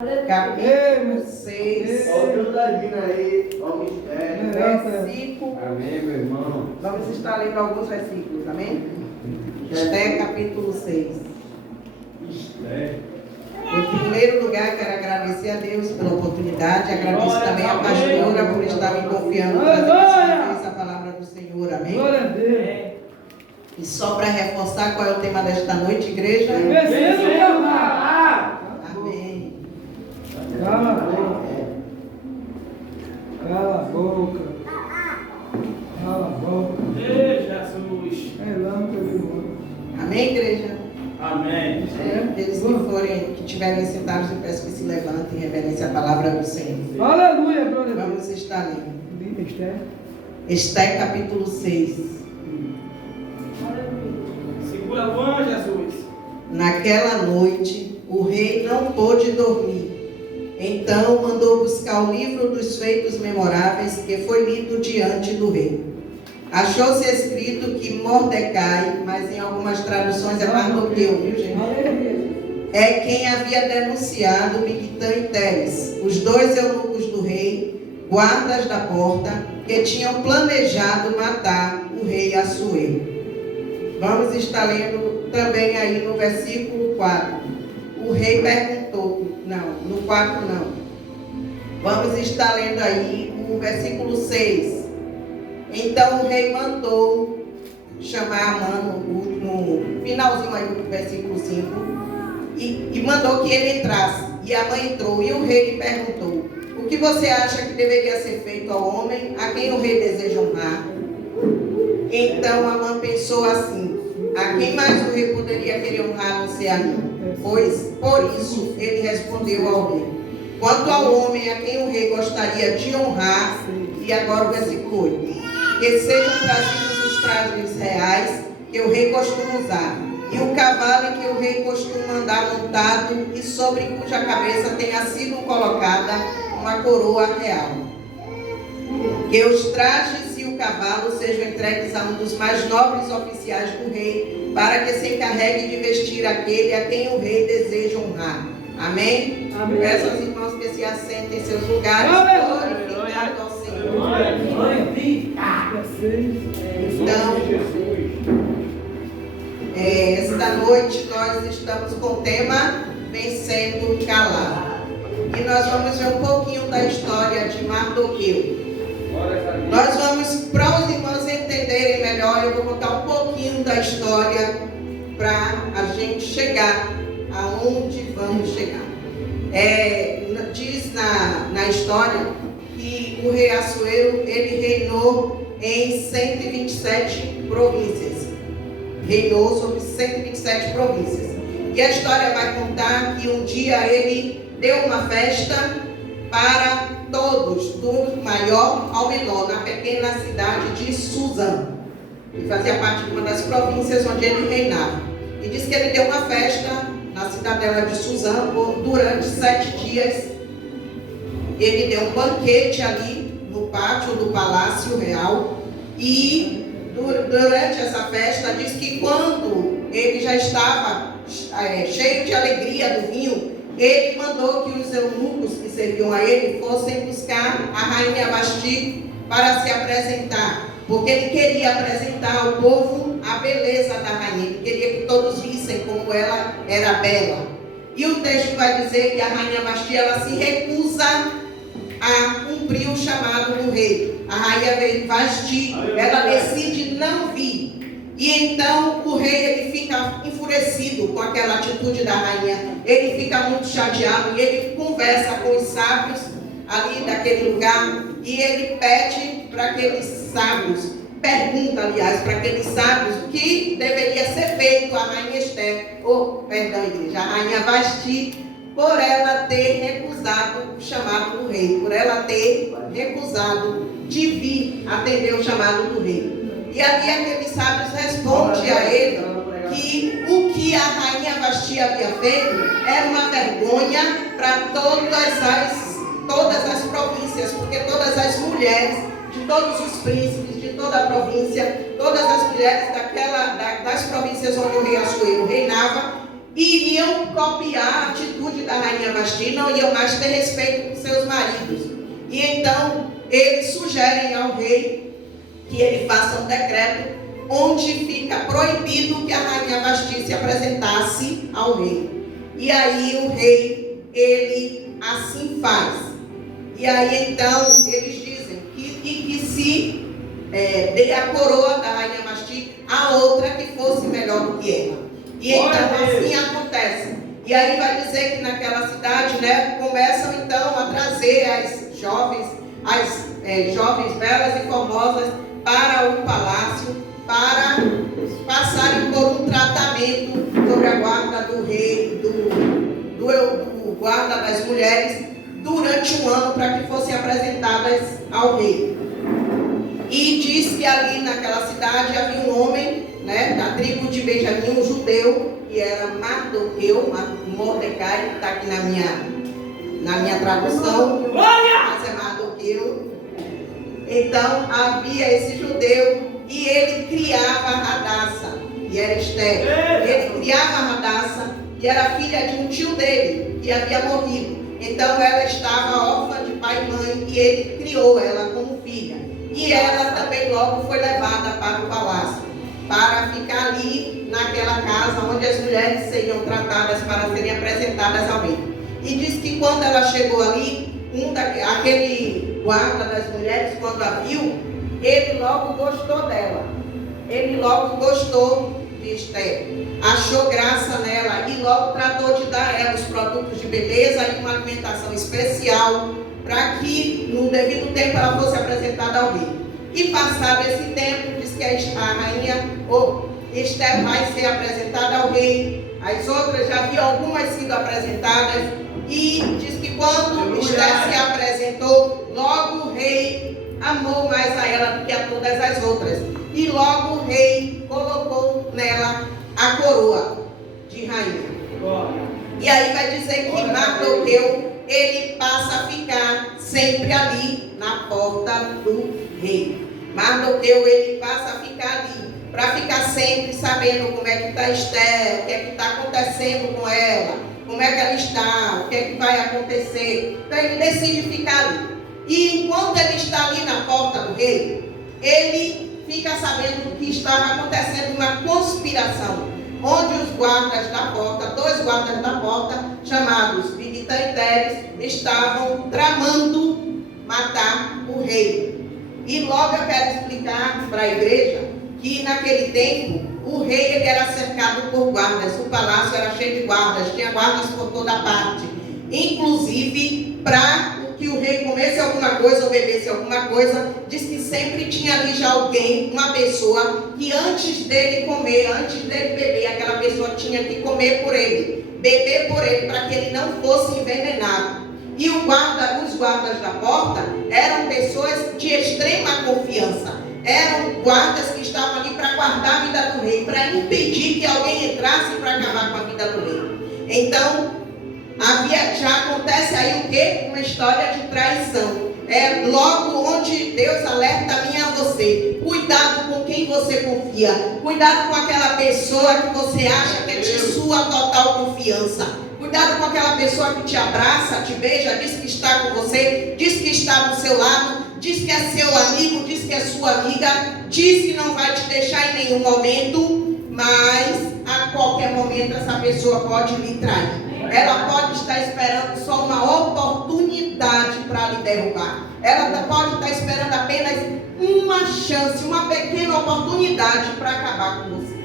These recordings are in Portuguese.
Capítulo 6. Versículo. Amém, meu irmão. Vamos estar lendo alguns versículos, amém? Esté, capítulo 6. Em primeiro lugar, quero agradecer a Deus pela oportunidade. Agradeço também a pastora por estar me confiando para essa palavra do Senhor, amém? Glória a Deus. E só para reforçar qual é o tema desta noite, igreja? Amém. Cala a boca. Cala a boca. Cala a boca. Ei, Jesus. É lâmpada de ouro. Amém, igreja? Amém. Aqueles que estiverem sentados, eu peço que se levantem em reverência à palavra do Senhor. Aleluia, glória a Deus. Vamos estar lendo. Esther. Esté, capítulo 6. Segura a mão, Jesus. Naquela noite, o rei não pôde dormir. Então mandou buscar o livro dos feitos memoráveis, que foi lido diante do rei. Achou-se escrito que Mordecai, mas em algumas traduções é Mardoqueu, viu, gente? É quem havia denunciado Bigtã e Teres, os dois eunucos do rei, guardas da porta, que tinham planejado matar o rei Assuero. Vamos estar lendo também aí no versículo 4. O rei perguntou, no 4 não. Vamos estar lendo aí o versículo 6. Então o rei mandou chamar Amã no finalzinho aí do versículo 5 e mandou que ele entrasse. E Amã entrou e o rei lhe perguntou: o que você acha que deveria ser feito ao homem a quem o rei deseja honrar? Então Amã pensou assim: a quem mais o rei poderia querer honrar a não ser a mim? Pois, por isso, ele respondeu ao rei: quanto ao homem a quem o rei gostaria de honrar, e agora o versículo 8, que sejam trazidos os trajes reais que o rei costuma usar, e o cavalo em que o rei costuma andar montado, e sobre cuja cabeça tenha sido colocada uma coroa real. Que os trajes e o cavalo sejam entregues a um dos mais nobres oficiais do rei, para que se encarregue de vestir aquele a quem o rei deseja honrar. Amém? Amém. Peço aos irmãos que se assentem em seus lugares, glorificado ao Senhor. Então, esta noite nós estamos com o tema Vencendo Calado. E nós vamos ver um pouquinho da história de Mardoqueu. Nós vamos, para os irmãos entenderem melhor, eu vou contar um pouquinho da história para a gente chegar aonde vamos chegar. Diz na história que o rei Assuero, ele reinou em 127 províncias. Reinou sobre 127 províncias. E a história vai contar que um dia ele deu uma festa para todos, do maior ao menor, na pequena cidade de Suzã, que fazia parte de uma das províncias onde ele reinava. E diz que ele deu uma festa na cidadela de Suzã durante 7 dias. Ele deu um banquete ali no pátio do Palácio Real. E durante essa festa, diz que quando ele já estava cheio de alegria do vinho, ele mandou que os eunucos que serviam a ele fossem buscar a rainha Vasti para se apresentar, porque ele queria apresentar ao povo a beleza da rainha, ele queria que todos vissem como ela era bela. E o texto vai dizer que a rainha Vasti, ela se recusa a cumprir o chamado do rei. A rainha Vasti, ela decide não vir. E então o rei, ele fica enfurecido com aquela atitude da rainha. Ele fica muito chateado e ele conversa com os sábios ali daquele lugar. E ele pede para aqueles sábios, pergunta aliás para aqueles sábios o que deveria ser feito à rainha Esther, igreja, a rainha Vasti, por ela ter recusado o chamado do rei, por ela ter recusado de vir atender o chamado do rei. E ali aqueles sábios respondem a ele que o que a rainha Vasti havia feito era uma vergonha para todas as províncias, porque todas as mulheres, de todos os príncipes, de toda a província, todas as mulheres das províncias onde o rei Assuero reinava, iriam copiar a atitude da rainha Vasti, não iam mais ter respeito com seus maridos. E então eles sugerem ao rei que ele faça um decreto onde fica proibido que a rainha Vasti se apresentasse ao rei. E aí o rei, ele assim faz. E aí então eles dizem que se dê a coroa da rainha Vasti a outra que fosse melhor do que ela. E então assim acontece. E aí vai dizer que naquela cidade, né, começam então a trazer as jovens belas e formosas para o palácio, para passarem por um tratamento sobre a guarda do rei, do guarda das mulheres, durante um ano, para que fossem apresentadas ao rei. E diz que ali naquela cidade havia um homem, né, da tribo de Benjamim, um judeu, que era Mardoqueu, Mordecai, que está aqui na minha tradução, mas é Mardoqueu. Então havia esse judeu e ele criava Radassa, e era Esther. Ele criava Radassa e era filha de um tio dele, que havia morrido. Então ela estava órfã de pai e mãe e ele criou ela como filha. E ela também logo foi levada para o palácio, para ficar ali naquela casa onde as mulheres seriam tratadas para serem apresentadas ao rei. E diz que quando ela chegou ali, aquele guarda das mulheres, quando a viu, ele logo gostou dela. Ele logo gostou de Esther. Achou graça nela e logo tratou de dar a ela os produtos de beleza e uma alimentação especial para que no devido tempo ela fosse apresentada ao rei. E passado esse tempo, diz que a rainha Esther vai ser apresentada ao rei. As outras já haviam algumas sido apresentadas. E diz que quando Esther se apresentou, logo o rei amou mais a ela do que a todas as outras. E logo o rei colocou nela a coroa de rainha. E aí vai dizer que Mardoqueu, ele passa a ficar sempre ali na porta do rei. Mardoqueu, ele passa a ficar ali, para ficar sempre sabendo como é que está Esther, o que é que está acontecendo com ela, como é que ela está, o que é que vai acontecer. Então ele decide ficar ali. E enquanto ele está ali na porta do rei, ele fica sabendo que estava acontecendo uma conspiração, onde os guardas da porta, 2 guardas da porta, chamados Bigtã e Teres, estavam tramando matar o rei. E logo eu quero explicar para a igreja que naquele tempo o rei ele era cercado por guardas, o palácio era cheio de guardas, tinha guardas por toda parte, inclusive para que o rei comesse alguma coisa ou bebesse alguma coisa, diz que sempre tinha ali já alguém, uma pessoa, que antes dele comer, antes dele beber, aquela pessoa tinha que comer por ele, beber por ele, para que ele não fosse envenenado. E os guardas da porta eram pessoas de extrema confiança, eram guardas que estavam ali para guardar a vida do rei, para impedir que alguém entrasse para acabar com a vida do rei. Então, já acontece aí o quê? Uma história de traição. É logo onde Deus alerta a mim e a você. Cuidado com quem você confia. Cuidado com aquela pessoa que você acha que é de sua total confiança. Cuidado com aquela pessoa que te abraça, te beija, diz que está com você, diz que está do seu lado, diz que é seu amigo, diz que é sua amiga, diz que não vai te deixar em nenhum momento, mas a qualquer momento essa pessoa pode lhe trair. Ela pode estar esperando só uma oportunidade para lhe derrubar. Ela pode estar esperando apenas uma chance, uma pequena oportunidade para acabar com você.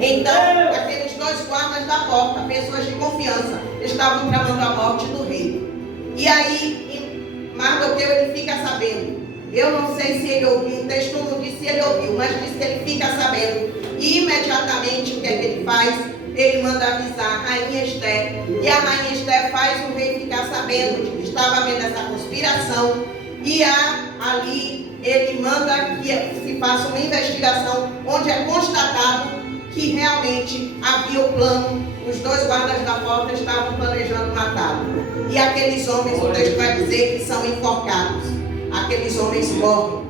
Então, aqueles 2 guardas da porta, pessoas de confiança, estavam tramando a morte do rei. E aí, Mardoqueu, ele fica sabendo. Eu não sei se ele ouviu, o texto não diz se ele ouviu, mas diz que ele fica sabendo. E imediatamente, o que é que ele faz? Ele manda avisar a rainha Esther. E a rainha Esther faz o rei ficar sabendo de que estava havendo essa conspiração. E ali ele manda que se faça uma investigação, onde é constatado que realmente havia o plano, os 2 guardas da porta estavam planejando matá-lo. E aqueles homens, o texto vai dizer que são enforcados. Aqueles homens morrem.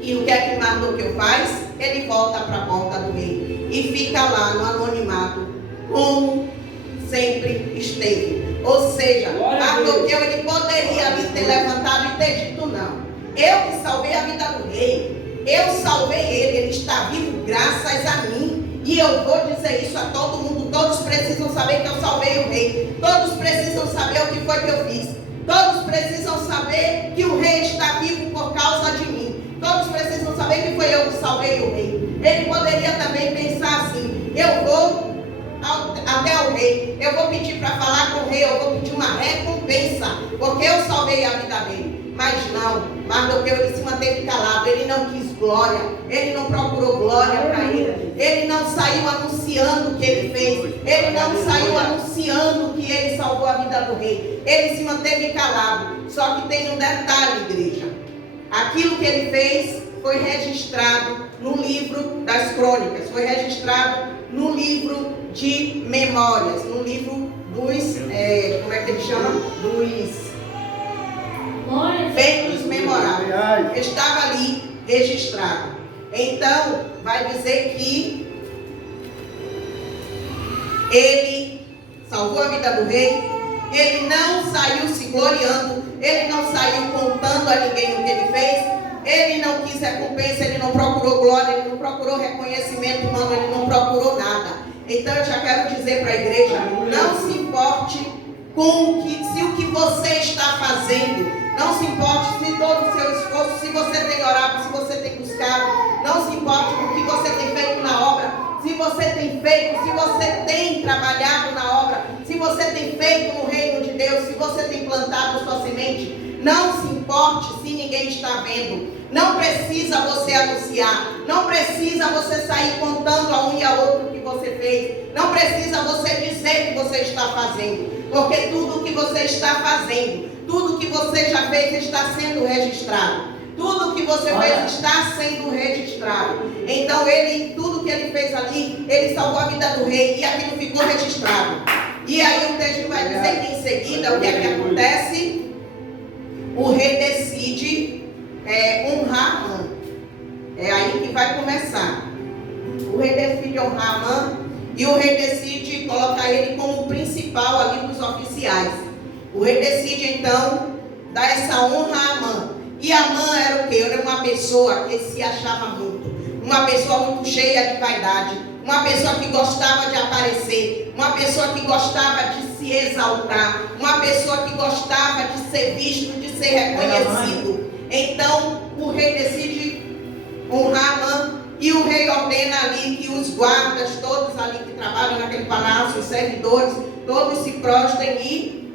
E o que é que Mardoqueu faz? Ele volta para a porta do rei e fica lá no anonimato, como sempre esteve. Ou seja, Mardoqueu ele poderia ali ter levantado e ter dito não. Eu que salvei a vida do rei, eu salvei ele está vivo graças a mim. E eu vou dizer isso a todo mundo, todos precisam saber que eu salvei o rei. Todos precisam saber o que foi que eu fiz. Todos precisam saber que o rei está vivo por causa de mim. Todos precisam saber que foi eu que salvei o rei. Ele poderia também pensar assim: eu vou até o rei, eu vou pedir para falar com o rei, eu vou pedir uma recompensa, porque eu salvei a vida dele. Mas não, Mardoqueu ele se manteve calado, ele não quis glória, ele não procurou glória para ele não saiu anunciando o que ele fez, ele não saiu anunciando que ele salvou a vida do rei, ele se manteve calado. Só que tem um detalhe, igreja: aquilo que ele fez foi registrado no livro das crônicas, foi registrado no livro de memórias, no livro dos, como é que ele chama? Dos feitos memoráveis. Estava ali registrado. Então, vai dizer que ele salvou a vida do rei, ele não saiu se gloriando, ele não saiu contando a ninguém o que ele fez, ele não quis recompensa, ele não procurou glória, ele não procurou reconhecimento humano, ele não procurou nada. Então eu já quero dizer para a igreja: não se importe com se o que você está fazendo, não se importe se todo o seu esforço, se você tem orado, se você tem buscado, não se importe com o que você tem feito na obra, se você tem feito, se você tem trabalhado na obra, se você tem feito no reino de Deus, se você tem plantado sua semente. Não se importe se ninguém está vendo. Não precisa você anunciar. Não precisa você sair contando a um e a outro o que você fez. Não precisa você dizer o que você está fazendo. Porque tudo o que você está fazendo, tudo o que você já fez está sendo registrado. Tudo o que você fez está sendo registrado. Então tudo que ele fez ali, ele salvou a vida do rei e aquilo ficou registrado. E aí o texto vai dizer que em seguida o que é que acontece? O rei decide honrar Amã. É aí que vai começar. O rei decide honrar Amã e o rei decide colocar ele como principal ali dos oficiais. O rei decide então dar essa honra a Amã. E Amã era o quê? Era uma pessoa que se achava muito, uma pessoa muito cheia de vaidade, uma pessoa que gostava de aparecer, uma pessoa que gostava de se exaltar, uma pessoa que gostava de ser visto, de ser reconhecido. Então o rei decide honrar Amã e o rei ordena ali que os guardas, todos ali que trabalham naquele palácio, os servidores, todos se prostrem e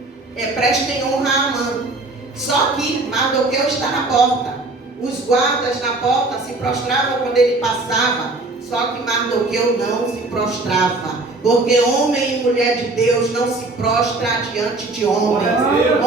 prestem honra a Amã. Só que Mardoqueu está na porta. Os guardas na porta se prostravam quando ele passava. Só que Mardoqueu não se prostrava. Porque homem e mulher de Deus não se prostra diante de homens.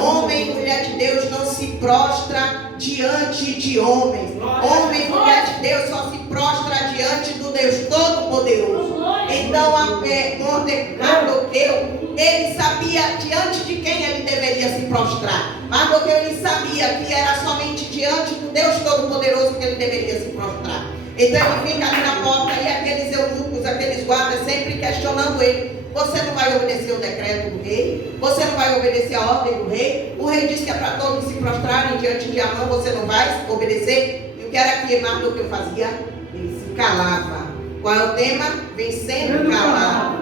Homem e mulher de Deus não se prostra diante de homens. Homem e mulher de Deus só se prostra diante do Deus Todo-Poderoso. Então Mardoqueu, ele sabia diante de quem ele deveria se prostrar. Mardoqueu ele sabia que era somente diante do Deus Todo-Poderoso que ele deveria se prostrar. Então ele fica ali na porta e aqueles eunucos, aqueles guardas sempre questionando ele: você não vai obedecer o decreto do rei? Você não vai obedecer a ordem do rei? O rei diz que é para todos se prostrarem diante de Amã, você não vai obedecer? E o que era que Mardoqueu fazia? Ele se calava. Qual é o tema? Vencendo calado.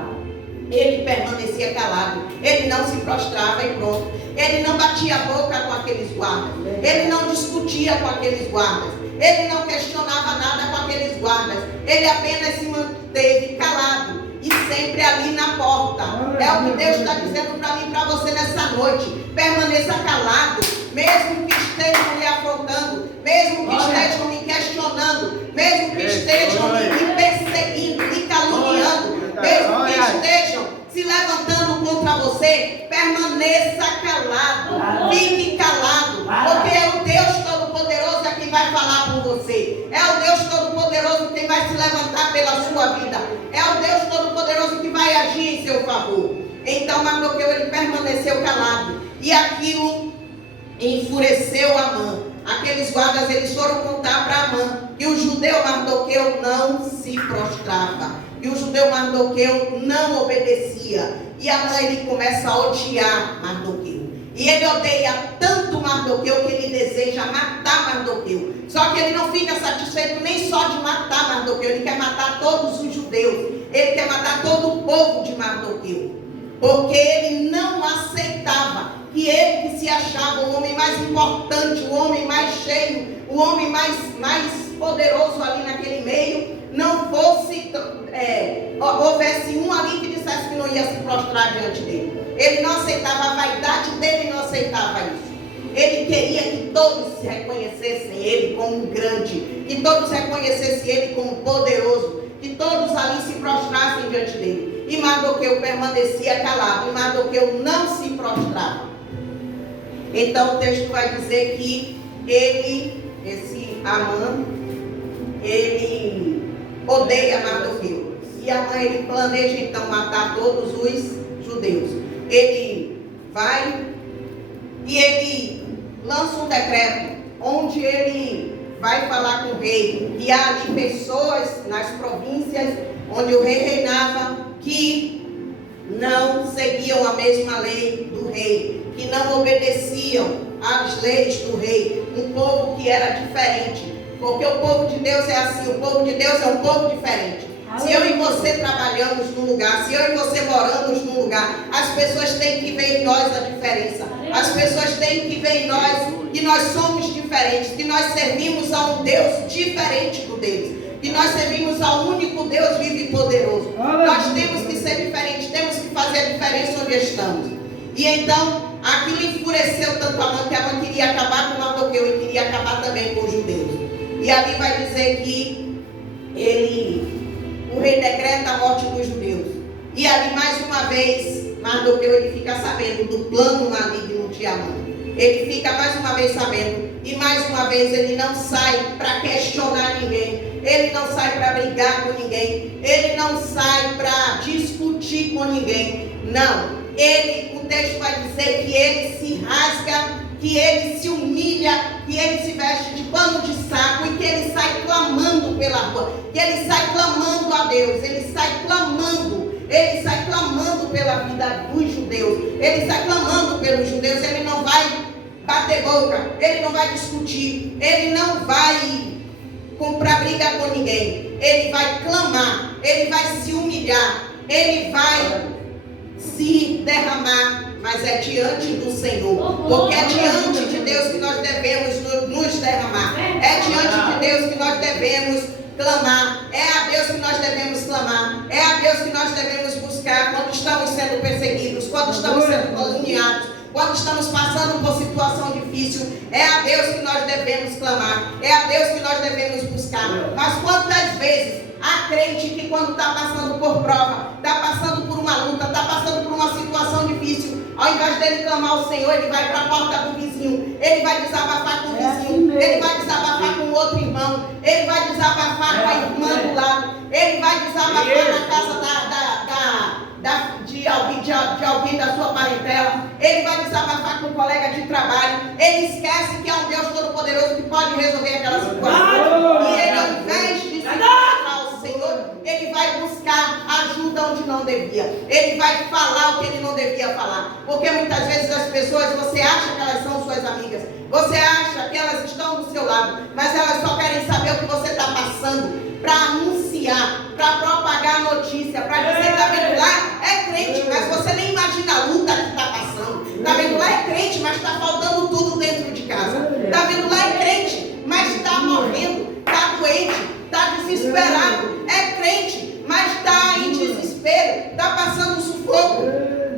Ele permanecia calado, ele não se prostrava e pronto. Ele não batia a boca com aqueles guardas, ele não discutia com aqueles guardas, ele não questionava nada com aqueles guardas, ele apenas se manteve calado e sempre ali na porta. É o que Deus está dizendo para mim e para você nessa noite: permaneça calado, mesmo que estejam lhe afrontando, mesmo que estejam me questionando, mesmo que estejam me perseguindo, me caluniando, mesmo que estejam se levantando contra você, permaneça calado, fique calado, porque é o Deus Todo-Poderoso quem vai falar por você, é o Deus Todo-Poderoso quem vai se levantar pela sua vida, é o Deus Todo-Poderoso que vai agir em seu favor. Então Mardoqueu ele permaneceu calado e aquilo enfureceu Amã. Aqueles guardas eles foram contar para Amã que o judeu Mardoqueu não se prostrava. E o judeu Mardoqueu não obedecia. E a mãe ele começa a odiar Mardoqueu. E ele odeia tanto Mardoqueu que ele deseja matar Mardoqueu. Só que ele não fica satisfeito nem só de matar Mardoqueu, ele quer matar todos os judeus. Ele quer matar todo o povo de Mardoqueu. Porque ele não aceitava que ele, que se achava o homem mais importante, o homem mais cheio, o homem mais poderoso ali naquele meio, não fosse, houvesse um ali que dissesse que não ia se prostrar diante dele. Ele não aceitava, a vaidade dele não aceitava isso. Ele queria que todos reconhecessem ele como grande, que todos reconhecessem ele como poderoso, que todos ali se prostrassem diante dele. E Mardoqueu permanecia calado, e Mardoqueu não se prostrava. Então o texto vai dizer que esse Amã, ele odeia Mardoqueu. E Amã, ele planeja então matar todos os judeus. Ele vai e ele lança um decreto onde ele vai falar com o rei. E há ali pessoas nas províncias onde o rei reinava que não seguiam a mesma lei do rei, que não obedeciam às leis do rei, um povo que era diferente, porque o povo de Deus é assim, o povo de Deus é um povo diferente. Se eu e você trabalhamos num lugar, se eu e você moramos num lugar, as pessoas têm que ver em nós a diferença. As pessoas têm que ver em nós que nós somos diferentes, que nós servimos a um Deus diferente do deles, que nós servimos ao único Deus vivo e poderoso. Nós temos que ser diferentes, temos que fazer a diferença onde estamos. E então, aquilo enfureceu tanto Amã que Amã queria acabar com Mardoqueu e queria acabar também com os judeus. E ali vai dizer que o rei decreta a morte dos judeus. E ali mais uma vez, Mardoqueu ele fica sabendo do plano maligno de Amã. Ele fica mais uma vez sabendo. E mais uma vez ele não sai para questionar ninguém. Ele não sai para brigar com ninguém. Ele não sai para discutir com ninguém. Não. O texto vai dizer que ele se rasga, que ele se humilha, que ele se veste de pano de saco e que ele sai clamando pela rua, que ele sai clamando a Deus, ele sai clamando pela vida dos judeus, ele sai clamando pelos judeus. Ele não vai bater boca, ele não vai discutir, ele não vai comprar briga com ninguém, ele vai clamar, ele vai se humilhar, ele vai se derramar, mas é diante do Senhor, porque é diante de Deus que nós devemos nos derramar, é diante de Deus que nós devemos clamar, é a Deus que nós devemos clamar, é a Deus que nós devemos buscar quando estamos sendo perseguidos, quando estamos sendo caluniados, quando estamos passando por situação difícil. É a Deus que nós devemos clamar, é a Deus que nós devemos buscar. Mas quantas vezes há crente que quando está passando por prova, está passando por uma luta, está passando por uma situação difícil, ao invés dele clamar ao Senhor, ele vai para a porta do vizinho, ele vai desabafar com o vizinho, ele vai desabafar com o outro irmão, ele vai desabafar com a irmã do lado, ele vai desabafar na casa de alguém da sua parentela, ele vai desabafar com um colega de trabalho. Ele esquece que é um Deus todo-poderoso que pode resolver aquela situação. E ele, ao invés de se encontrar ao Senhor, ele vai buscar ajuda onde não devia, ele vai falar o que ele não devia falar, porque muitas vezes as pessoas, você acha que elas são suas amigas, você acha que elas estão do seu lado, mas elas só querem saber o que você está passando, para anunciar, para propagar a notícia, para dizer: está vendo lá, é crente, mas você nem imagina a luta que está passando. Está vendo lá, é crente, mas está faltando tudo dentro de casa. Está vendo lá, é crente, mas está morrendo, está doente, está desesperado. É crente, mas está em desespero, está passando sufoco.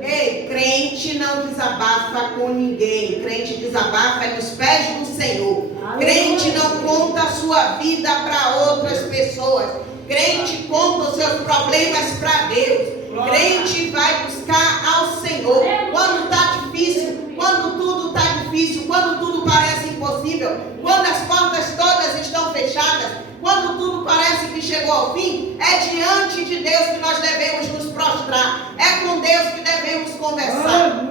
Ei, crente não desabafa com ninguém. Crente desabafa nos pés do Senhor. Crente não conta a sua vida para outras pessoas. Crente conta os seus problemas para Deus. Crente vai buscar ao Senhor. Quando está difícil, quando tudo está difícil, quando tudo parece impossível, quando as portas todas estão fechadas, quando tudo parece que chegou ao fim, é diante de Deus que nós devemos nos prostrar. É com Deus que devemos conversar.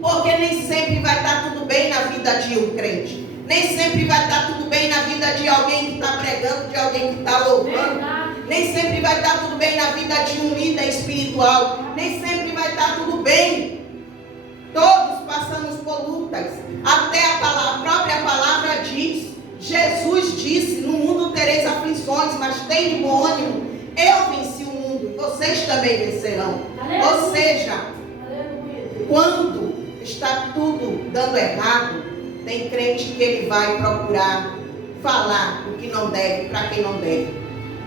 Porque nem sempre vai estar tudo bem na vida de um crente. Nem sempre vai estar tudo bem na vida de alguém que está pregando, de alguém que está louvando. Nem sempre vai estar tudo bem na vida de um líder espiritual. Nem sempre vai estar tudo bem. Todos passamos por lutas. Até a própria palavra diz. Jesus disse, no mundo tereis aflições, mas tem de bom ânimo. Eu venci o mundo, vocês também vencerão. Aleluia. Ou seja, Aleluia. quando está tudo dando errado, tem crente que ele vai procurar falar o que não deve para quem não deve.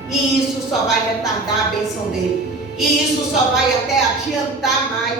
E isso só vai retardar a bênção dele. E isso só vai até adiantar mais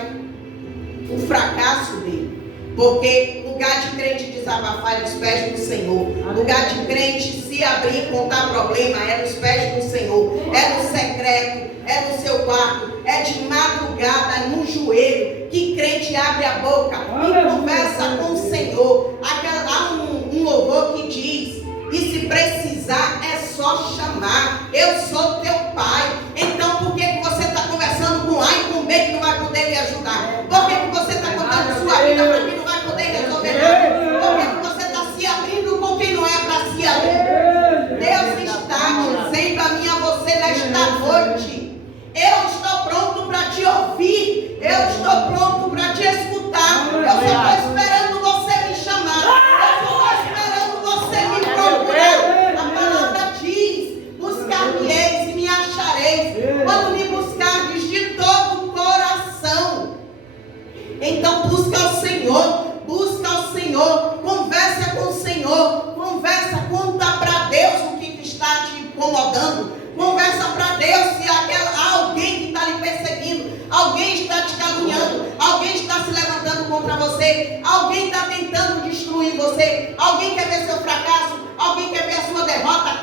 o fracasso dele. Porque lugar de crente desabafar é nos pés do Senhor. Lugar de crente se abrir e contar problema é nos pés do Senhor. É no secreto, é no seu quarto, é de madrugada, no joelho, que crente abre a boca e conversa com o Senhor. Há um louvor que diz, e se precisar é só chamar, eu sou teu pai. Então por que você está conversando com A e com B que não vai poder lhe ajudar? Por que você está contando sua vida para quem não vai poder resolver nada? Por que você está se abrindo com quem não é para se abrir? Deus está dizendo a mim e a você nesta noite, eu estou pronto para te ouvir, eu estou pronto para te escutar, eu só estou esperando você me chamar, eu só estou esperando você me procurar. A palavra diz, buscar-me-eis e me achareis, quando me buscardes de todo o coração. Então busca ao Senhor, conversa com o Senhor, conta para Deus o que está te incomodando, conversa para Deus se há alguém que está lhe perseguindo, alguém está te caluniando, alguém está se levantando contra você, alguém está tentando destruir você, alguém quer ver seu fracasso, alguém quer ver a sua derrota.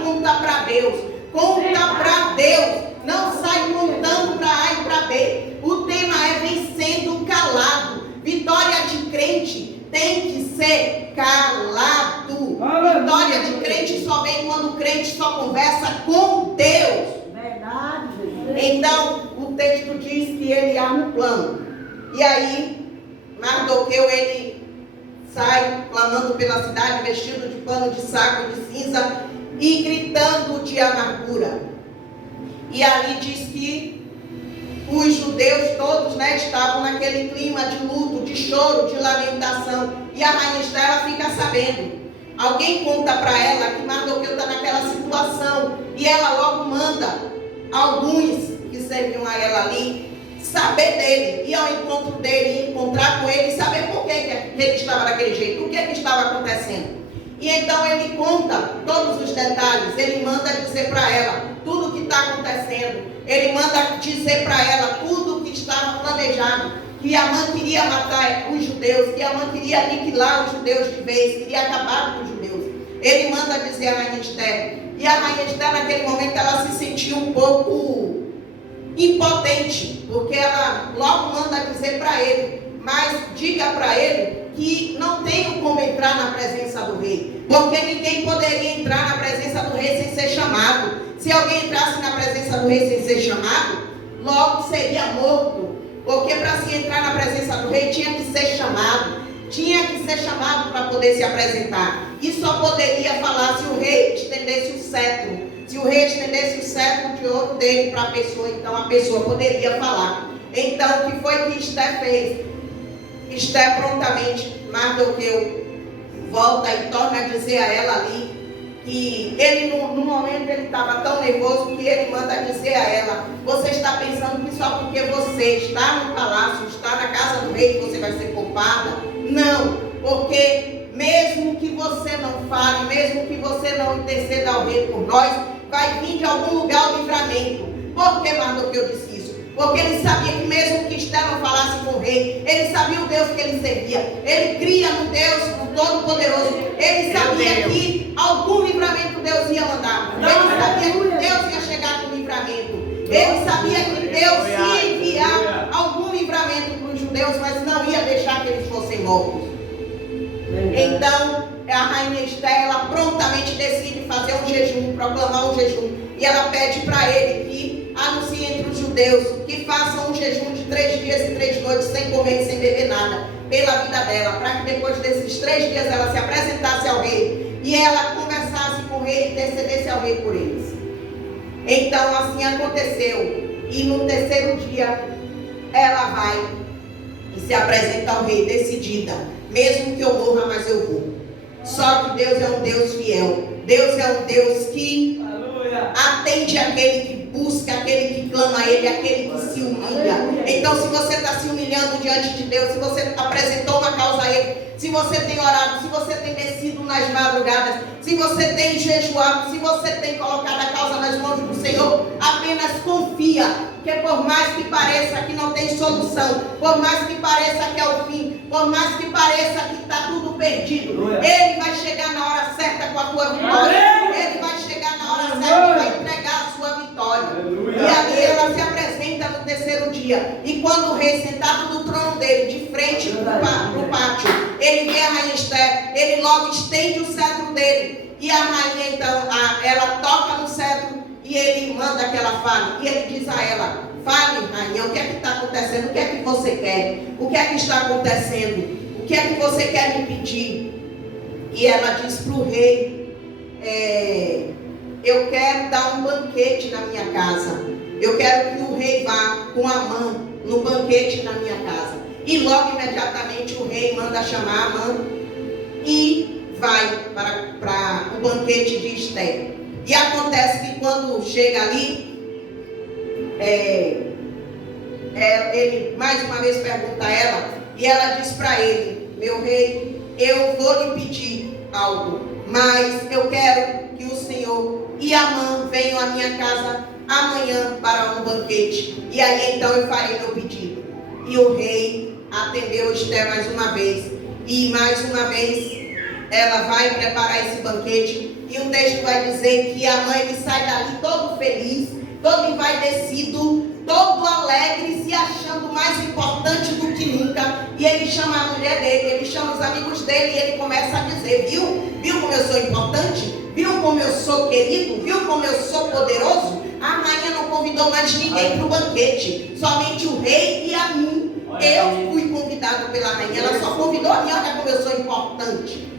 Conta para Deus, não sai contando para A e para B. O tema é vencendo calado. Vitória de crente tem que ser calado. Vitória de crente só vem quando o crente só conversa com Deus. Verdade, Jesus. Então, o texto diz que ele arma um plano. E aí, Mardoqueu, ele sai clamando pela cidade, vestido de pano de saco de cinza e gritando de amargura. E ali diz que os judeus todos, estavam naquele clima de luto, de choro, de lamentação. E a rainha Esther fica sabendo. Alguém conta para ela que Mardoqueu está naquela situação. E ela logo manda alguns que serviam a ela ali saber dele, ir ao encontro dele, encontrar com ele, saber por que ele estava daquele jeito, o que estava acontecendo. E então ele conta todos os detalhes, ele manda dizer para ela tudo o que está acontecendo, ele manda dizer para ela tudo o que estava planejado, que Amã queria matar os judeus, que Amã queria aniquilar os judeus de vez, queria acabar com os judeus. Ele manda dizer a rainha Esther, e a rainha Esther naquele momento ela se sentiu um pouco impotente, porque ela logo manda dizer para ele, mas diga para ele que não tem como entrar na presença do rei, porque ninguém poderia entrar na presença do rei sem ser chamado. Se alguém entrasse na presença do rei sem ser chamado, logo seria morto, porque para se entrar na presença do rei tinha que ser chamado para poder se apresentar, e só poderia falar se o rei estendesse o cetro. Se o rei estendesse o cetro de ouro dele para a pessoa, então a pessoa poderia falar. Então, o que foi que Esther fez? Esther prontamente, Mardoqueu volta e torna a dizer a ela ali que ele, no momento, ele estava tão nervoso que ele manda dizer a ela: você está pensando que só porque você está no palácio, está na casa do rei, que você vai ser culpada? Não, porque mesmo que você não fale, mesmo que você não interceda ao rei por nós, vai vir de algum lugar o livramento. Por que Mardoqueu disse isso? Porque ele sabia que mesmo que Esther não falasse com o rei, ele sabia o Deus que ele servia, ele cria no Deus, no Todo-Poderoso, ele sabia que algum livramento Deus ia mandar, ele sabia que Deus ia chegar com livramento, ele sabia que Deus ia enviar algum livramento para os judeus, mas não ia deixar que eles fossem mortos. Então, a rainha Esther, ela prontamente decide fazer um jejum, proclamar um jejum, e ela pede para ele que anuncie entre os judeus que façam um jejum de 3 dias e 3 noites sem comer e sem beber nada pela vida dela, para que depois desses 3 dias ela se apresentasse ao rei e ela conversasse com o rei e intercedesse ao rei por eles. Então assim aconteceu. E no terceiro dia, ela vai e se apresenta ao rei decidida. Mesmo que eu morra, mas eu vou. Só que Deus é um Deus fiel. Deus é um Deus que atende aquele que busca, aquele que clama a Ele, aquele que se humilha. Então, se você está se humilhando diante de Deus, se você apresentou uma causa a Ele, se você tem orado, se você tem descido nas madrugadas, se você tem jejuado, se você tem colocado a causa nas mãos do Senhor, apenas confia. Porque por mais que pareça que não tem solução, por mais que pareça que é o fim, por mais que pareça que está tudo perdido, Ele vai chegar na hora certa com a tua vitória. Ele vai chegar na hora certa e vai entregar a sua vitória. E ali ela se apresenta no terceiro dia. E quando o rei sentado no trono dele, de frente para o pátio, ele vê a rainha Esther, ele logo estende o cetro dele. E a rainha então, ela toca no cetro e ele manda que ela fale. E ele diz a ela: fale, rainha, o que é que está acontecendo? O que é que você quer? O que é que está acontecendo? O que é que você quer me pedir? E ela diz para o rei: eu quero dar um banquete na minha casa. Eu quero que o rei vá com Amã no banquete na minha casa. E logo imediatamente o rei manda chamar Amã e vai para o banquete de Esther. E acontece que quando chega ali, ele mais uma vez pergunta a ela, e ela diz para ele: meu rei, eu vou lhe pedir algo, mas eu quero que o Senhor e Amã venham à minha casa amanhã para um banquete, e aí então eu farei meu pedido. E o rei atendeu Esther mais uma vez, e mais uma vez ela vai preparar esse banquete. E o texto vai dizer que Amã ele sai dali todo feliz, todo envaidecido, todo alegre, se achando mais importante do que nunca. E ele chama a mulher dele, ele chama os amigos dele, e ele começa a dizer: viu como eu sou importante? Viu como eu sou querido? Viu como eu sou poderoso? A rainha não convidou mais ninguém para o banquete, somente o rei e a mim. Eu fui convidado pela rainha, ela só convidou a mim. Olha como eu sou importante.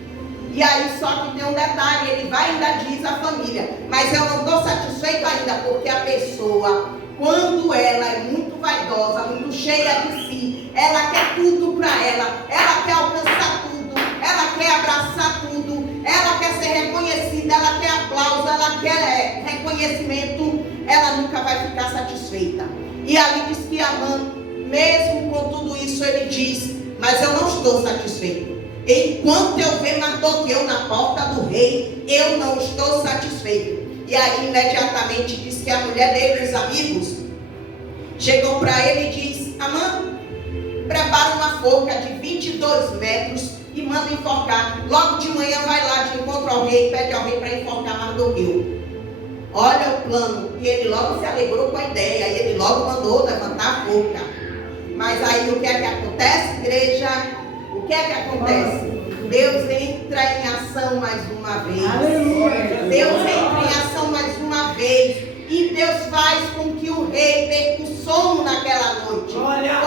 E aí só que tem um detalhe, ele vai e ainda diz à família: mas eu não estou satisfeito ainda, porque a pessoa, quando ela é muito vaidosa, muito cheia de si, ela quer tudo para ela quer alcançar tudo, ela quer abraçar tudo, ela quer ser reconhecida, ela quer aplauso, ela quer reconhecimento, ela nunca vai ficar satisfeita. E ali diz que Amã, mesmo com tudo isso, ele diz: mas eu não estou satisfeito. Enquanto eu ver Mardoqueu na porta do rei, eu não estou satisfeito. E aí imediatamente diz que a mulher dele, os amigos, chegam para ele e diz: Amã, prepara uma forca de 22 metros e manda enforcar. Logo de manhã vai lá de encontro ao rei, pede ao rei para enforcar Mardoqueu. Olha o plano. E ele logo se alegrou com a ideia, e ele logo mandou levantar a forca. Mas aí o que é que acontece, igreja? O que é que acontece? Deus entra em ação mais uma vez. Aleluia. Deus entra em ação mais uma vez. E Deus faz com que o rei perca o sono naquela noite.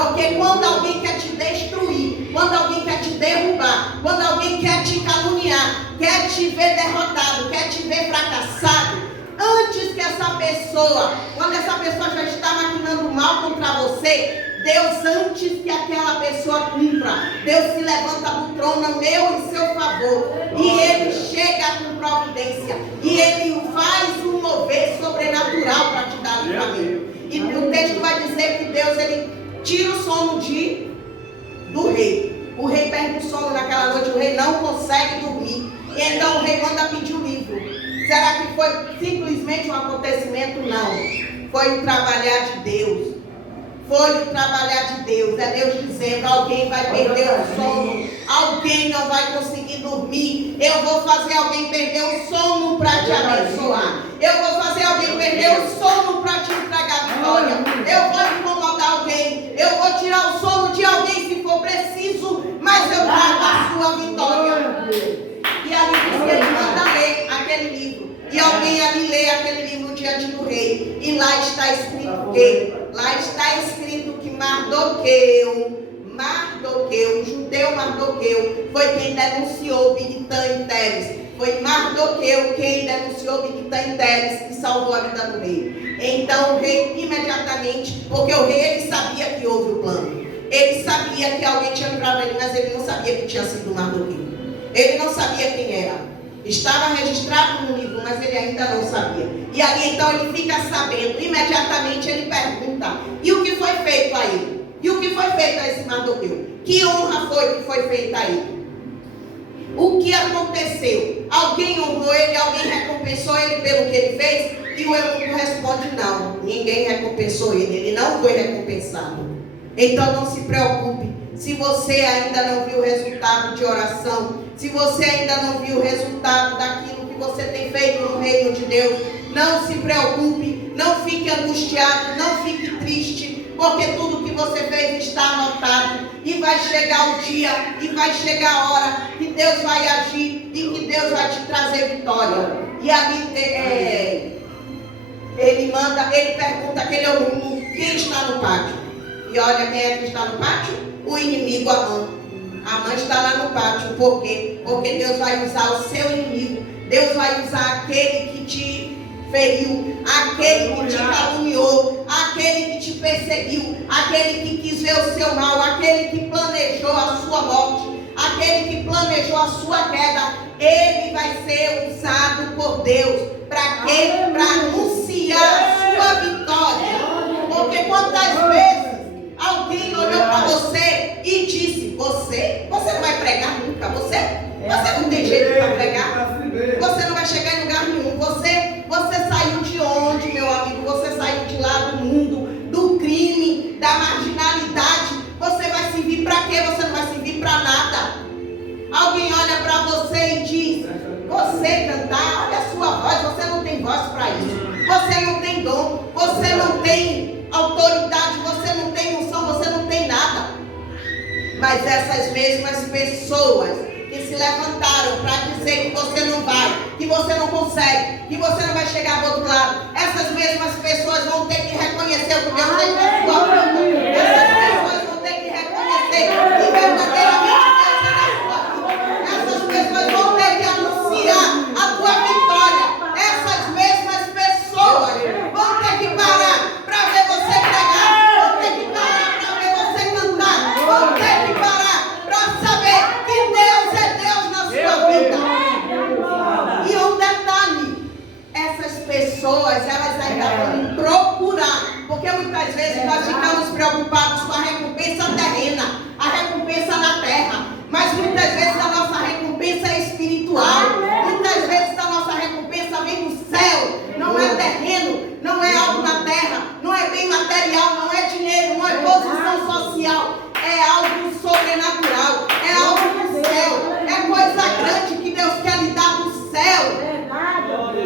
Porque quando alguém quer te destruir, quando alguém quer te derrubar, quando alguém quer te caluniar, quer te ver derrotado, quer te ver fracassado, antes que essa pessoa, quando essa pessoa já está maquinando mal contra você, Deus, antes que aquela pessoa cumpra, Deus se levanta do trono a meu e seu favor. E Ele chega com providência. E Ele faz um mover sobrenatural para te dar livramento. E o texto vai dizer que Deus, Ele tira o sono do rei. O rei perde o sono naquela noite, o rei não consegue dormir. E então o rei manda pedir o livro. Será que foi simplesmente um acontecimento? Não. Foi o trabalhar de Deus. Foi o trabalhar de Deus. É Deus dizendo: alguém vai perder o sono, alguém não vai conseguir dormir. Eu vou fazer alguém perder o sono para te abençoar. Eu vou fazer alguém perder o sono para te entregar vitória. Eu vou incomodar alguém. Eu vou tirar o sono de alguém se for preciso, mas eu trago a sua vitória. E ali diz que ele manda ler aquele livro. E alguém ali lê aquele livro diante do rei. E lá está escrito o quê? Lá está escrito que Mardoqueu, o judeu Mardoqueu, foi quem denunciou Bigtã e Teres. Foi Mardoqueu quem denunciou Bigtan Teres e salvou a vida do rei. Então o rei imediatamente, porque o rei ele sabia que houve o plano. Ele sabia que alguém tinha livrado ele, mas ele não sabia que tinha sido Mardoqueu. Ele não sabia quem era. Estava registrado no livro, mas ele ainda não sabia. E ali então ele fica sabendo. Imediatamente ele pergunta: e o que foi feito a ele? E o que foi feito a esse Mardoqueu? Que honra foi que foi feita a ele? O que aconteceu? Alguém honrou ele? Alguém recompensou ele pelo que ele fez? E o eunuco responde: não, ninguém recompensou ele. Ele não foi recompensado. Então não se preocupe. Se você ainda não viu o resultado de oração, se você ainda não viu o resultado daquilo que você tem feito no reino de Deus, não se preocupe, não fique angustiado, não fique triste, porque tudo que você fez está anotado. E vai chegar o dia, e vai chegar a hora que Deus vai agir e que Deus vai te trazer vitória. E ali ele pergunta àquele eunuco: quem está no pátio? E olha quem é que está no pátio? O inimigo Amã. Amã está lá no pátio. Por quê? Porque Deus vai usar o seu inimigo. Deus vai usar aquele que te feriu, aquele que te caluniou, aquele que te perseguiu, aquele que quis ver o seu mal, aquele que planejou a sua morte, aquele que planejou a sua queda. Ele vai ser usado por Deus. Para quê? Para anunciar a sua vitória. Porque quantas vezes alguém olhou para você e disse: você não vai pregar nunca, você não tem jeito para pregar, você não vai chegar em lugar nenhum, você saiu de onde, meu amigo? Você saiu de lá do mundo, do crime, da marginalidade. Você vai servir para quê? Você não vai servir para nada. Alguém olha para você e diz: você cantar, olha a sua voz, você não tem voz para isso, você não tem dom, você não tem autoridade, você não tem unção, você não tem nada. Mas essas mesmas pessoas que se levantaram para dizer que você não vai, que você não consegue, que você não vai chegar do outro lado, essas mesmas pessoas vão ter que reconhecer o que Deus fez na sua vida. Essas pessoas vão ter que reconhecer que verdadeiramente Deus é na sua vida. Essas pessoas vão ter que anunciar a tua vitória. Essas mesmas pessoas vão ter que parar para ver você pregar, vão ter que parar para ver você cantar, vão ter que parar para saber que Deus é Deus na sua vida. E um detalhe: essas pessoas, elas ainda vão procurar, porque muitas vezes nós ficamos preocupados com a recompensa terrena, a recompensa na terra, mas muitas vezes a nossa recompensa é espiritual, muitas vezes a nossa recompensa vem do céu, não é terreno, não é algo na terra, não é bem material, não é dinheiro, não é posição social, é algo sobrenatural, é algo do céu, é coisa grande que Deus quer lhe dar do céu.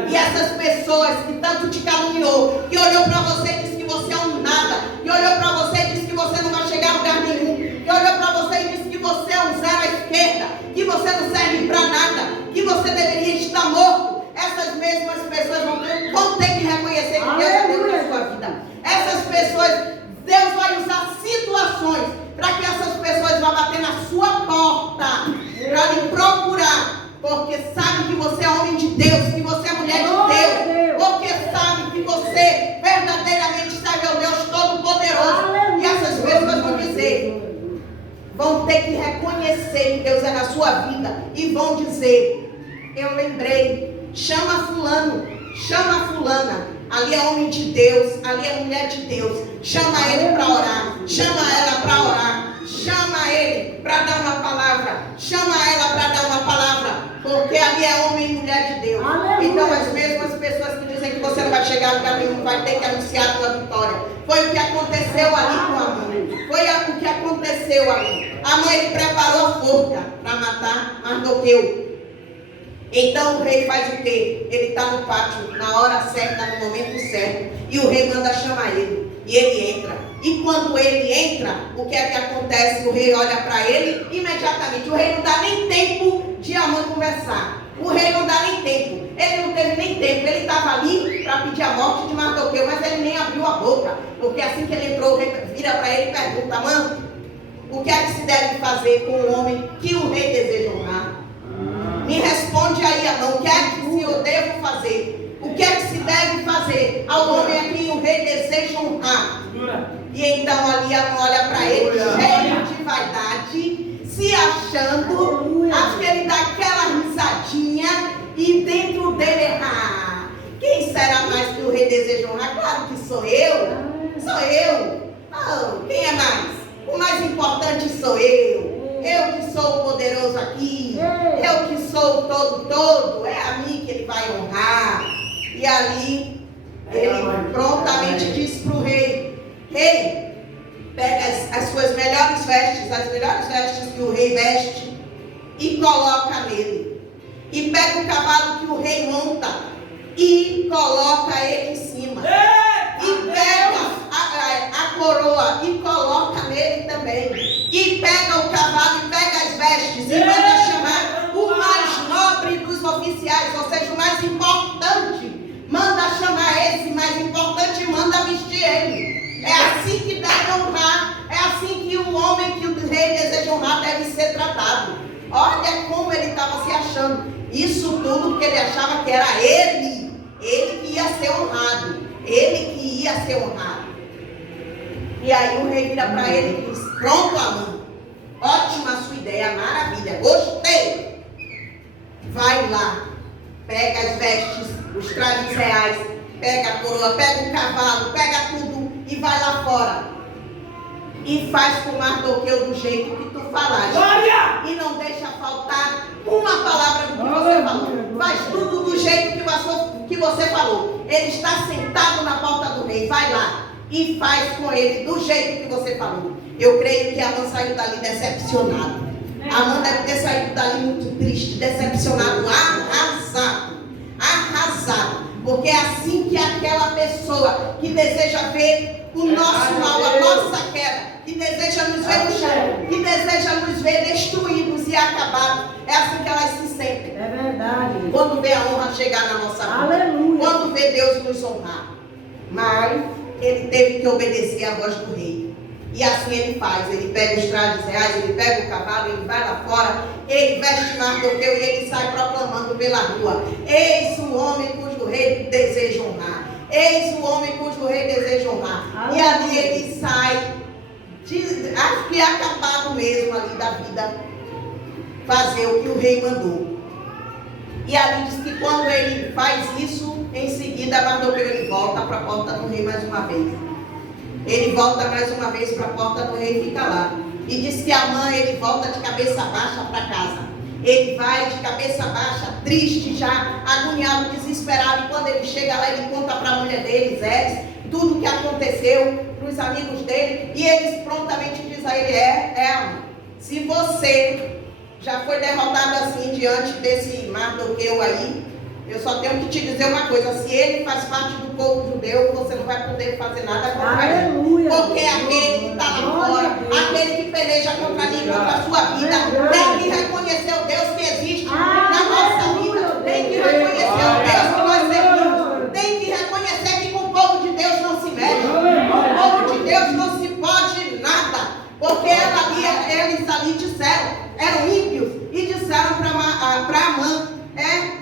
E essas pessoas que tanto te caluniou, que olhou para você e disse que você é um nada, que olhou para você e disse que você não vai chegar a lugar nenhum, que olhou para você e disse que você é um zero à esquerda, que você não serve para nada, que você deveria estar morto. Essas mesmas pessoas vão ter que reconhecer que Deus é Deus na sua vida. Essas pessoas, Deus vai usar situações para que essas pessoas vão bater na sua porta, para lhe procurar. Porque sabe que você é homem de Deus, que você é mulher de Deus, porque sabe que você verdadeiramente serve ao Deus Todo-Poderoso. E essas pessoas vão dizer, vão ter que reconhecer que Deus é na sua vida e vão dizer: eu lembrei, chama fulano, chama fulana, ali é homem de Deus, ali é mulher de Deus, chama ele para orar, chama ela para orar, chama ele para dar uma palavra, chama ela para dar uma palavra, porque ali é homem e mulher de Deus. Então as mesmas pessoas que dizem que você não vai chegar a lugar nenhum, vai ter que anunciar a tua vitória. Foi o que aconteceu ali com a mãe, foi o que aconteceu ali. A mãe preparou a forca para matar Mardoqueu. Então o rei faz o quê? Ele está no pátio, na hora certa, no momento certo, e o rei manda chamar ele, e ele entra. E quando ele entra, o que é que acontece? O rei olha para ele imediatamente. O rei não dá nem tempo de Amã conversar. O rei não dá nem tempo. Ele não teve nem tempo. Ele estava ali para pedir a morte de Mardoqueu, mas ele nem abriu a boca. Porque assim que ele entrou, o rei vira para ele e pergunta: Amã, o que é que se deve fazer com o homem que o rei deseja honrar? Me responde aí. aí, Amã, o que é que o senhor deve fazer? O que é que se deve fazer ao homem a quem o rei deseja honrar? E então ali Amã olha para ele, cheio de vaidade, se achando, acho que ele dá aquela risadinha e dentro dele, quem será mais que o rei deseja honrar? Claro que sou eu. Sou eu. Oh, quem é mais? O mais importante sou eu. Eu que sou o poderoso aqui. Eu que sou o todo. É a mim que ele vai honrar. E ali ele prontamente diz para o rei: rei, pega as suas melhores vestes, as melhores vestes que o rei veste, e coloca nele. E pega o cavalo que o rei monta e coloca ele em cima. E pega a coroa e coloca nele também. E pega o cavalo e pega as vestes e manda chamar o mais nobre dos oficiais, ou seja, o mais importante. Manda chamar esse mais importante e manda vestir ele. É assim que deve honrar. É assim que o homem que o rei deseja honrar deve ser tratado. Olha como ele estava se achando. Isso tudo porque ele achava que era ele que ia ser honrado. Ele que ia ser honrado. E aí o rei vira para ele e diz: pronto, Amã, ótima a sua ideia, maravilha, gostei. Vai lá, pega as vestes, os trajes reais, pega a coroa, pega o cavalo, pega tudo e vai lá fora. E faz com Mardoqueu do jeito que tu falaste. E não deixa faltar uma palavra do que você falou. Faz tudo do jeito que você falou. Ele está sentado na porta do rei. Vai lá e faz com ele do jeito que você falou. Eu creio que Amã saiu dali decepcionado. Amã deve ter saído dali muito triste, decepcionado, arrasado. Porque é assim que aquela pessoa que deseja ver o nosso mal, a nossa queda, que deseja nos ver no chão, que deseja nos ver destruídos e acabados, é assim que elas se sentem. É verdade. Quando vê a honra chegar na nossa vida. Aleluia. Quando vê Deus nos honrar. Mas ele teve que obedecer à voz do rei. E assim ele faz. Ele pega os trajes reais, ele pega o cavalo, ele vai lá fora, ele veste Mardoqueu e ele sai proclamando pela rua: eis o homem cujo rei deseja honrar. Eis o homem cujo rei deseja honrar. Aleluia. E ali ele sai, acho que é acabado mesmo ali da vida, fazer o que o rei mandou. E ali diz que quando ele faz isso, em seguida Mardoqueu ele volta para a porta do rei mais uma vez. Ele volta mais uma vez para a porta do rei e fica lá. E diz que Amã, ele volta de cabeça baixa para casa. Ele vai de cabeça baixa, triste já, agoniado, desesperado. E quando ele chega lá, ele conta para a mulher dele, Zeres, tudo o que aconteceu, para os amigos dele. E eles prontamente dizem a ele: Amã, se você já foi derrotado assim diante desse Mardoqueu aí, eu só tenho que te dizer uma coisa: se ele faz parte do povo judeu, você não vai poder fazer nada contra ele. Porque aquele que está lá fora, aquele que peleja contra mim, contra a sua vida, tem que reconhecer o Deus que existe na nossa vida. Tem que reconhecer o Deus que nós servimos. Tem que reconhecer que com o povo de Deus não se mexe. Com o povo de Deus não se pode nada. Porque eles ali disseram, eram ímpios, e disseram para Amã: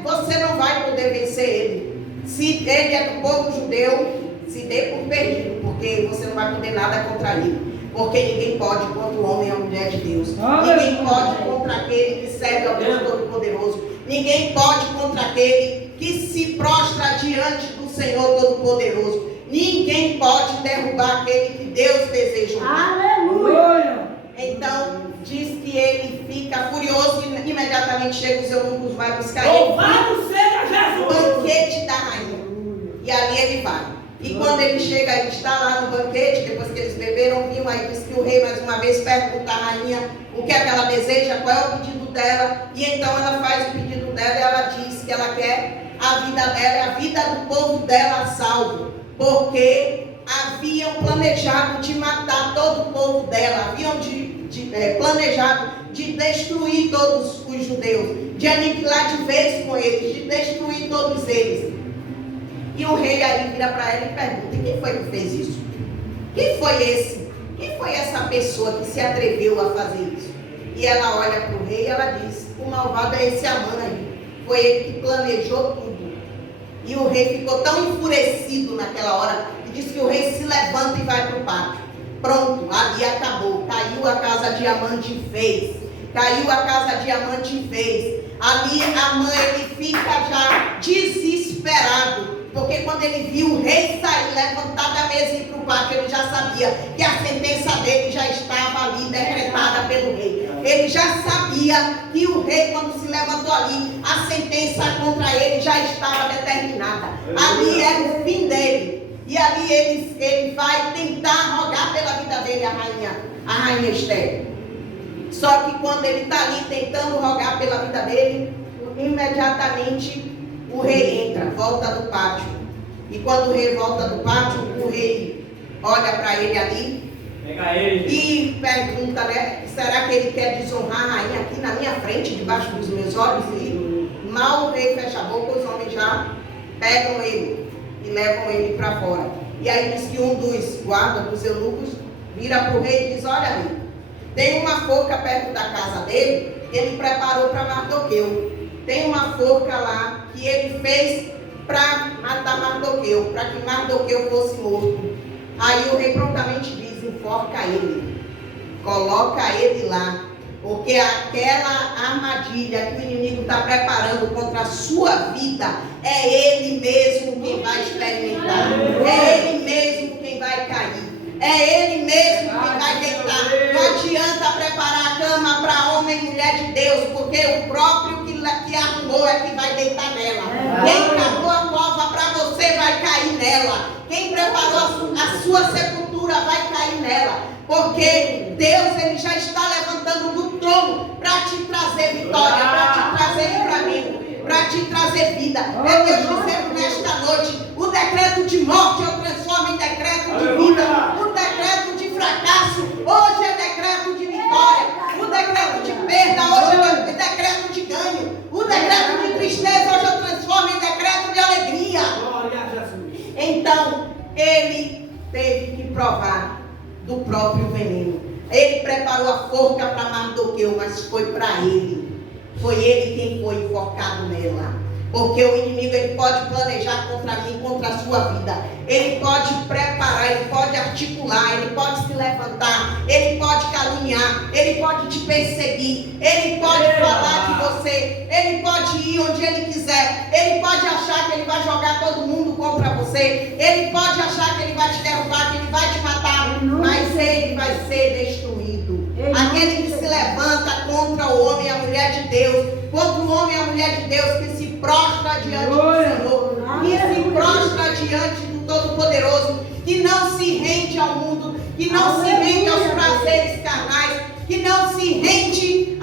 você não vai poder vencer ele. Se ele é do povo judeu, se dê por perdido, porque você não vai poder nada contra ele. Porque ninguém pode contra o homem e a mulher de Deus. Ninguém pode contra aquele que serve ao Deus Todo-Poderoso. Ninguém pode contra aquele que se prostra diante do Senhor Todo-Poderoso. Ninguém pode derrubar aquele que Deus deseja. Aleluia! Então, diz que ele fica furioso e imediatamente chega os eunucos, vai buscar ele. Louvado seja Jesus! Banquete da rainha. E ali ele vai. E quando ele chega, ele está lá no banquete, depois que eles beberam vinho, aí diz que o rei mais uma vez pergunta à rainha o que é que ela deseja, qual é o pedido dela. E então ela faz o pedido dela e ela diz que ela quer a vida dela e a vida do povo dela salvo. Porque haviam planejado de matar todo o povo dela, haviam planejado de destruir todos os judeus, de aniquilar de vez com eles, de destruir todos eles. E o rei aí vira para ela e pergunta: quem foi que fez isso? Quem foi esse? Quem foi essa pessoa que se atreveu a fazer isso? E ela olha para o rei e ela diz: o malvado é esse Amã aí. foi ele que planejou tudo. E o rei ficou tão enfurecido naquela hora, que disse que o rei se levanta e vai para o pátio. Pronto, ali acabou. Caiu a casa diamante de vez. Caiu a casa diamante de vez. Ali a mãe, ele fica já desesperado. Porque quando ele viu o rei sair, levantar da mesa e ir para o pátio, ele já sabia que a sentença dele já estava ali decretada pelo rei. Ele já sabia que o rei, quando se levantou ali, a sentença contra ele já estava determinada. Ali era o fim dele. E ali ele vai tentar rogar pela vida dele, a rainha Esther. Só que quando ele está ali tentando rogar pela vida dele, imediatamente o rei entra, volta do pátio. E quando o rei volta do pátio, o rei olha para ele ali e pergunta, né? Será que ele quer desonrar a rainha aqui na minha frente, debaixo dos meus olhos? E mal o rei fecha a boca, os homens já pegam ele e levam ele para fora. E aí diz que um dos guardas, dos eunucos, vira para o rei e diz: olha ali, tem uma forca perto da casa dele, que ele preparou para Mardoqueu. Tem uma forca lá que ele fez para matar Mardoqueu, para que Mardoqueu fosse morto. Aí o rei prontamente diz: enforca ele, coloca ele lá, porque aquela armadilha que o inimigo está preparando contra a sua vida, é ele mesmo quem vai experimentar, é ele mesmo quem vai cair. É ele mesmo que vai deitar. Não adianta preparar a cama para homem e mulher de Deus, porque o próprio que arrumou é que vai deitar nela. Quem cavou a cova para você vai cair nela. Quem preparou a sua sepultura vai cair nela. Porque Deus, ele já está levantando do trono para te trazer vitória, para te trazer livramento, para te trazer vida. É Deus dizendo nesta noite: o decreto de morte eu transformo em decreto de vida. O decreto de fracasso hoje é decreto de vitória. O decreto de perda hoje é decreto de ganho. O decreto de tristeza hoje eu transformo em decreto de alegria. Então ele teve que provar do próprio veneno. Ele preparou a forca para Mardoqueu, mas foi para ele. Foi ele quem foi enforcado nela. Porque o inimigo, ele pode planejar contra mim, contra a sua vida. Ele pode preparar, ele pode articular, ele pode se levantar, ele pode caluniar, ele pode te perseguir, ele pode falar de você, ele pode ir onde ele quiser, ele pode achar que ele vai jogar todo mundo contra você, ele pode achar que ele vai te derrubar, que ele vai te matar, mas ele vai ser destruído. Aquele que se levanta contra o homem e a mulher de Deus, contra o homem e a mulher de Deus, que se prostra diante do Senhor, que se prostra diante do Todo-Poderoso, que não se rende ao mundo, que não se rende aos prazeres carnais, que não se rende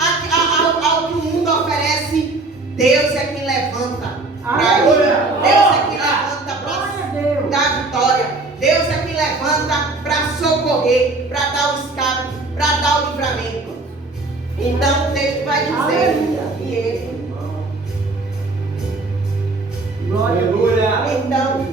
ao que o mundo oferece. Deus é quem levanta para ir. Deus é quem levanta para dar vitória. Deus é quem levanta para socorrer, para dar o escape, para dar o livramento. Então o texto vai dizer que ele... Então,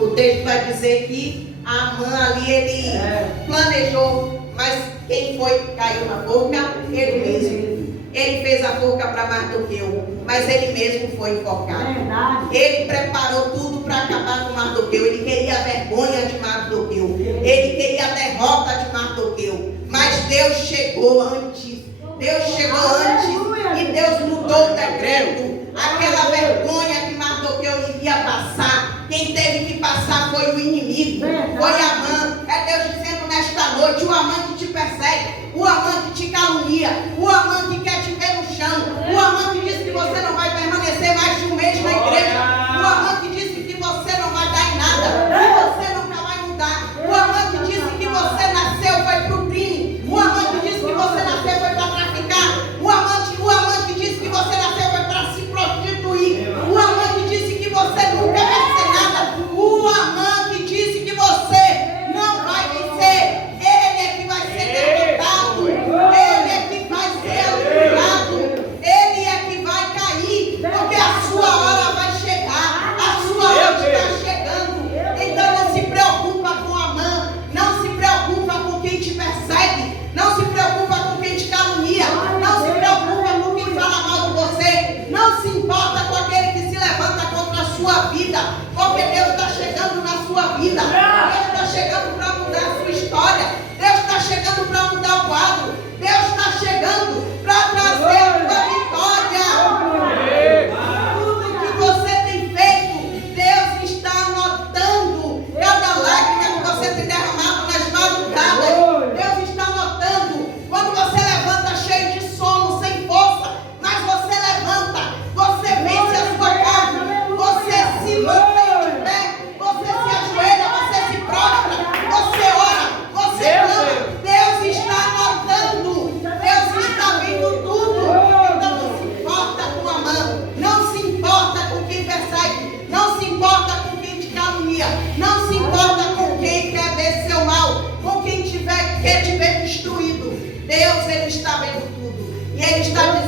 o texto vai dizer que Amã ali, ele planejou, mas quem foi que caiu na forca? Ele mesmo. Ele fez a forca para Mardoqueu, mas ele mesmo foi enforcado. Ele preparou tudo para acabar com Mardoqueu. Ele queria a vergonha de Mardoqueu. Ele queria a derrota de Mardoqueu. Mas Deus chegou antes. Deus chegou antes e Deus mudou o decreto. Aquela vergonha que Mardoqueu iria passar, quem teve que passar foi o inimigo, foi Amã. É Deus dizendo nesta noite: o Amã que te persegue, o Amã que te calunia, o Amã que quer te ver no chão, o Amã que disse que você não vai permanecer mais de um mês na igreja, o Amã que disse que você não vai dar em nada, que você nunca vai mudar, o Amã que disse que você nasceu foi para o crime, o Amã que disse que você nasceu foi para traficar, o Amã que disse que você nasceu foi para se prostituir, o Amã que disse que você nunca vai ser nada, o Amã que disse que você não vai vencer, ele é que vai ser derrotado, ele é que vai ser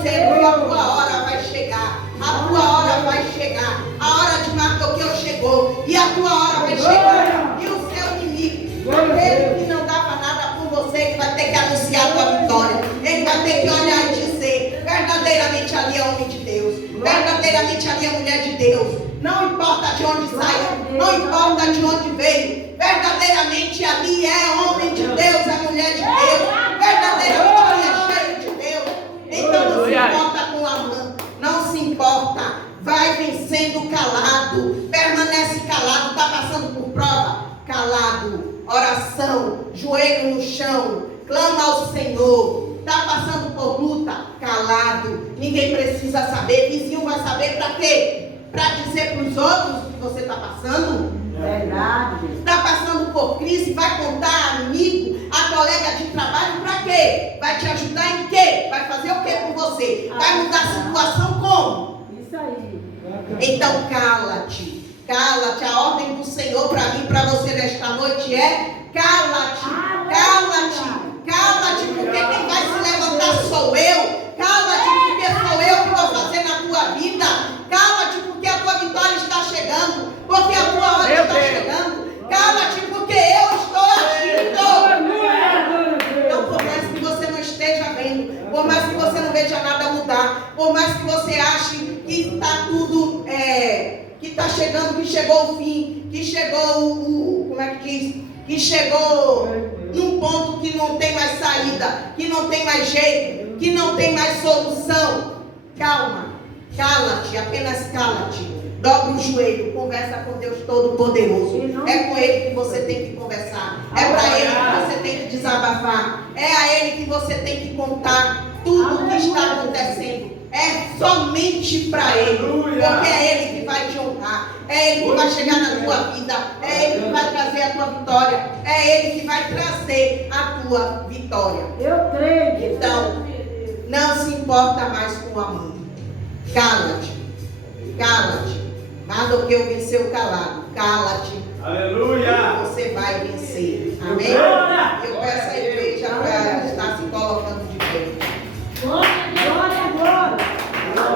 dizendo que a tua hora vai chegar. A tua hora vai chegar. A hora de Mardoqueu chegou. E a tua hora vai chegar. E o seu inimigo, aquele que não dava nada por você, ele vai ter que anunciar a tua vitória. Ele vai ter que olhar e dizer: verdadeiramente ali é homem de Deus. Verdadeiramente ali é mulher de Deus. Não importa de onde saiu, não importa de onde veio. Verdadeiramente ali é homem de Deus, é mulher de Deus. Verdadeiramente ali é cheio de Deus. Então não se importa com a mão, não se importa. Vai vencendo calado, permanece calado. Está passando por prova? Calado. Oração, joelho no chão, clama ao Senhor. Está passando por luta? Calado. Ninguém precisa saber. Vizinho vai saber para quê? Para dizer para os outros o que você está passando? Verdade. Está passando por crise? Vai contar amigo, a colega de trabalho para quê? Vai te ajudar em quê? Vai fazer o quê por você? Vai mudar a situação como? Isso aí. Então cala-te. Cala-te. A ordem do Senhor para mim, para você nesta noite é: cala-te. Cala-te. Cala-te, porque quem vai se levantar sou eu. Cala-te, porque sou eu que vou fazer na tua vida. Cala-te, porque a tua vitória está chegando. Porque a tua hora está chegando. Cala-te, porque eu estou agindo. Então, por mais que você não esteja vendo, por mais que você não veja nada mudar, por mais que você ache que está tudo, que está chegando, que chegou o fim, que chegou como é que diz? Que chegou num ponto que não tem mais saída, que não tem mais jeito, que não tem mais solução. Calma, cala-te, apenas cala-te. Dobra o joelho, conversa com Deus Todo-Poderoso. É com Ele que você tem que conversar. É para Ele que você tem que desabafar. É a Ele que você tem que contar tudo o que está acontecendo. É somente para Ele. Porque é Ele que vai te honrar. É Ele que vai chegar na tua vida. É Ele que vai trazer a tua vitória. É Ele que vai trazer a tua vitória. Eu creio. Então, não se importa mais com a mão. Cala-te. Cala-te. Mardoqueu venceu calado. Cala-te. Aleluia. Você vai vencer. Amém?